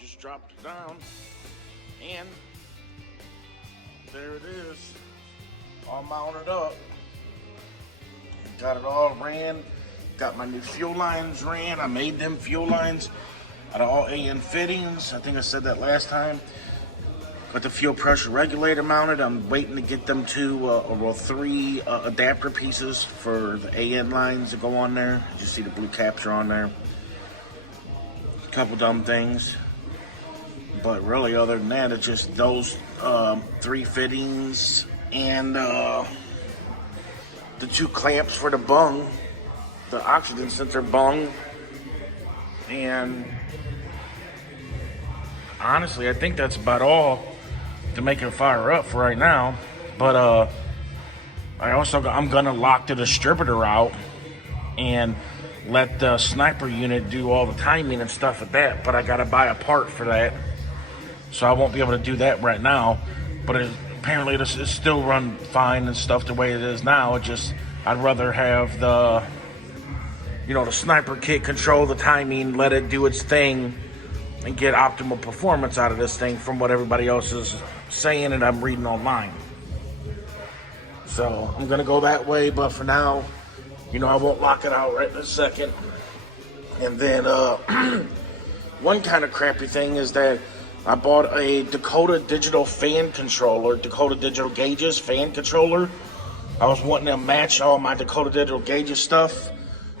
Just dropped it down, and there it is, all mounted up. Got it all ran. Got my new fuel lines ran. I made them fuel lines out of all AN fittings. I think I said that last time. Got the fuel pressure regulator mounted. I'm waiting to get them to 3 adapter pieces for the AN lines to go on there. You see the blue capture on there. A couple dumb things. But really, other than that, it's just those 3 fittings and the 2 clamps for the bung, the oxygen sensor bung. And honestly, I think that's about all to make it fire up for right now. But I'm gonna lock the distributor out and let the sniper unit do all the timing and stuff with that. But I gotta buy a part for that, so I won't be able to do that right now. But apparently it still run fine and stuff the way it is now. It just, I'd rather have the sniper kit control the timing, let it do its thing, and get optimal performance out of this thing from what everybody else is saying and I'm reading online. So I'm gonna go that way, but for now, I won't lock it out right in a second. And then one kind of crappy thing is that I bought a Dakota Digital fan controller, Dakota Digital Gauges fan controller. I was wanting to match all my Dakota Digital Gauges stuff.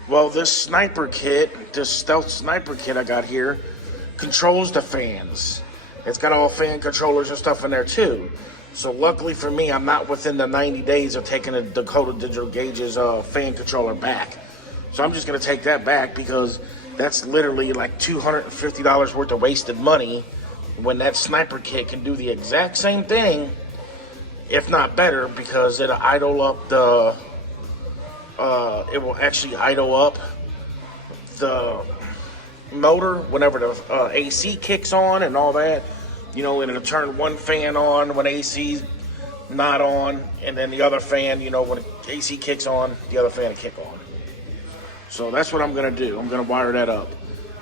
Well, this sniper kit, this stealth sniper kit I got here, controls the fans. It's got all fan controllers and stuff in there too. So luckily for me, I'm not within the 90 days of taking a Dakota Digital Gauges fan controller back. So I'm just gonna take that back, because that's literally like $250 worth of wasted money when that sniper kit can do the exact same thing, if not better, because it'll idle up the, it will actually idle up the motor whenever the AC kicks on and all that, and it'll turn one fan on when AC's not on, and then the other fan, when AC kicks on, the other fan will kick on. So that's what I'm gonna do. I'm gonna wire that up.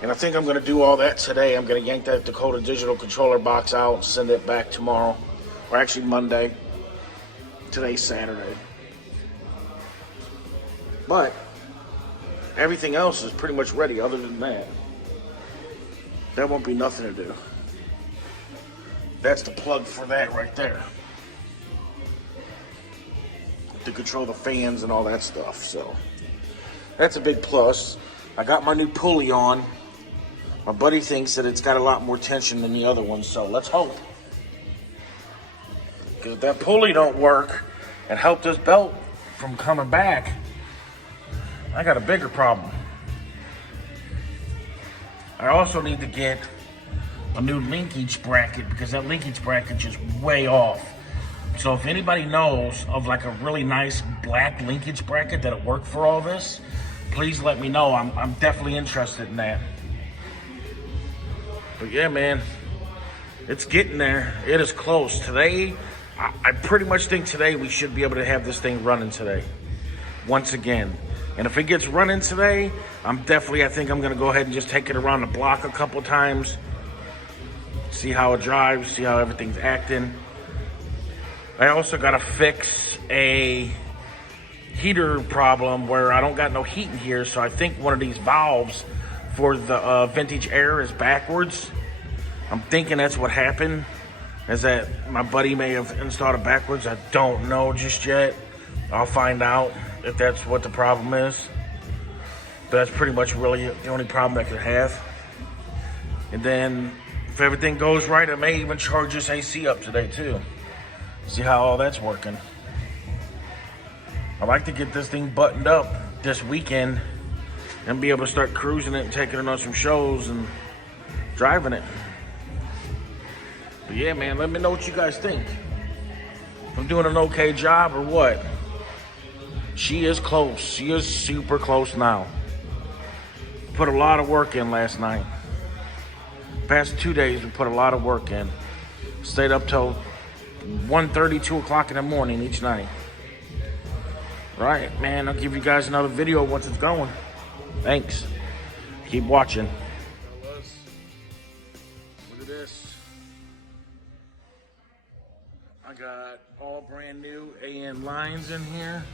And I think I'm going to do all that today. I'm going to yank that Dakota Digital controller box out and send it back tomorrow. Or actually Monday. Today's Saturday. But everything else is pretty much ready other than that. That won't be nothing to do. That's the plug for that right there. To control the fans and all that stuff. So that's a big plus. I got my new pulley on. My buddy thinks that it's got a lot more tension than the other one, so let's hope. Because if that pulley don't work and help this belt from coming back, I got a bigger problem. I also need to get a new linkage bracket, because that linkage bracket is way off. So if anybody knows of like a really nice black linkage bracket that'll work for all this, please let me know. I'm definitely interested in that. But yeah, man, it's getting there. It is close. Today, I pretty much think today we should be able to have this thing running today, once again. And if it gets running today, I think I'm gonna go ahead and just take it around the block a couple times, see how it drives, see how everything's acting. I also gotta fix a heater problem where I don't got no heat in here, so I think one of these valves for the vintage air is backwards. I'm thinking that's what happened, is that my buddy may have installed it backwards. I don't know just yet. I'll find out if that's what the problem is. But that's pretty much really the only problem I could have. And then if everything goes right, I may even charge this AC up today too. See how all that's working. I like to get this thing buttoned up this weekend and be able to start cruising it and taking it on some shows and driving it. But yeah, man, let me know what you guys think. If I'm doing an okay job or what. She is close. She is super close now. Put a lot of work in last night. Past 2 days, we put a lot of work in. Stayed up till 1:30, 2 o'clock in the morning each night. Right, man, I'll give you guys another video once it's going. Thanks. Keep watching. at this. I got all brand new AN lines in here.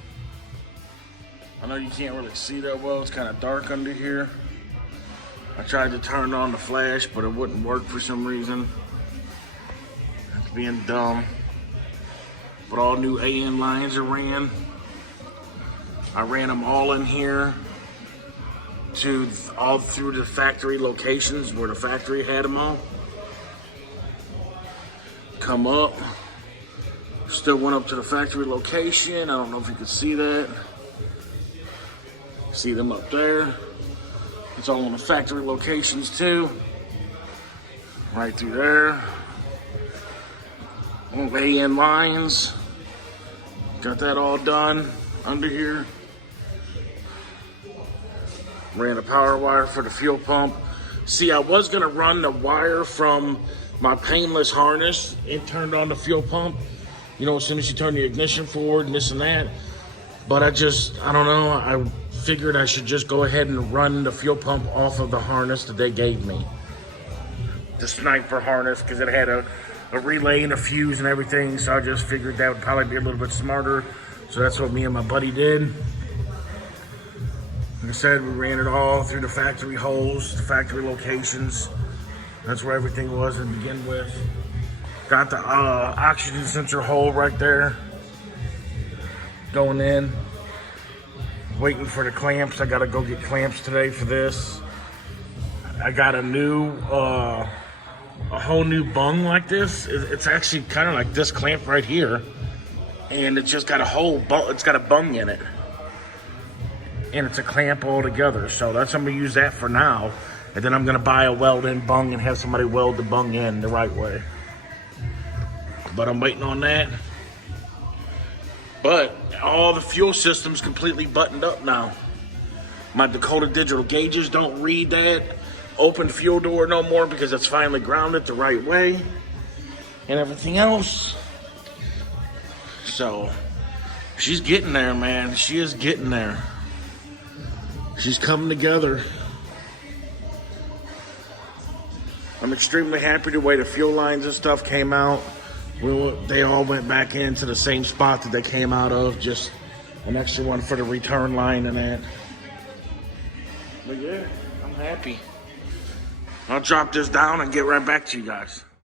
I know you can't really see that well, it's kind of dark under here. I tried to turn on the flash, but it wouldn't work for some reason. That's being dumb. But all new AN lines are ran. I ran them all in here to all through the factory locations where the factory had them all. Come up. Still went up to the factory location. I don't know if you can see that. See them up there. It's all on the factory locations too. Right through there. AN lines. Got that all done under here. Ran a power wire for the fuel pump. See, I was gonna run the wire from my painless harness and turned on the fuel pump. You know, as soon as you turn the ignition forward and this and that. But I don't know, I figured I should just go ahead and run the fuel pump off of the harness that they gave me. The sniper harness, because it had a relay and a fuse and everything, so I just figured that would probably be a little bit smarter. So that's what me and my buddy did. Like I said, we ran it all through the factory holes, the factory locations. That's where everything was to begin with. Got the oxygen sensor hole right there. Going in. Waiting for the clamps. I gotta go get clamps today for this. I got a whole new bung like this. It's actually kind of like this clamp right here. And it's just got a whole it's got a bung in it. And it's a clamp all together. So that's, I'm gonna use that for now. And then I'm gonna buy a weld-in bung and have somebody weld the bung in the right way. But I'm waiting on that. But all the fuel system's completely buttoned up now. My Dakota digital gauges don't read that open fuel door no more because it's finally grounded the right way and everything else. So she's getting there, man. She is getting there. She's coming together. I'm extremely happy the way the fuel lines and stuff came out. They all went back into the same spot that they came out of, just an extra one for the return line and that. But yeah, I'm happy. I'll drop this down and get right back to you guys.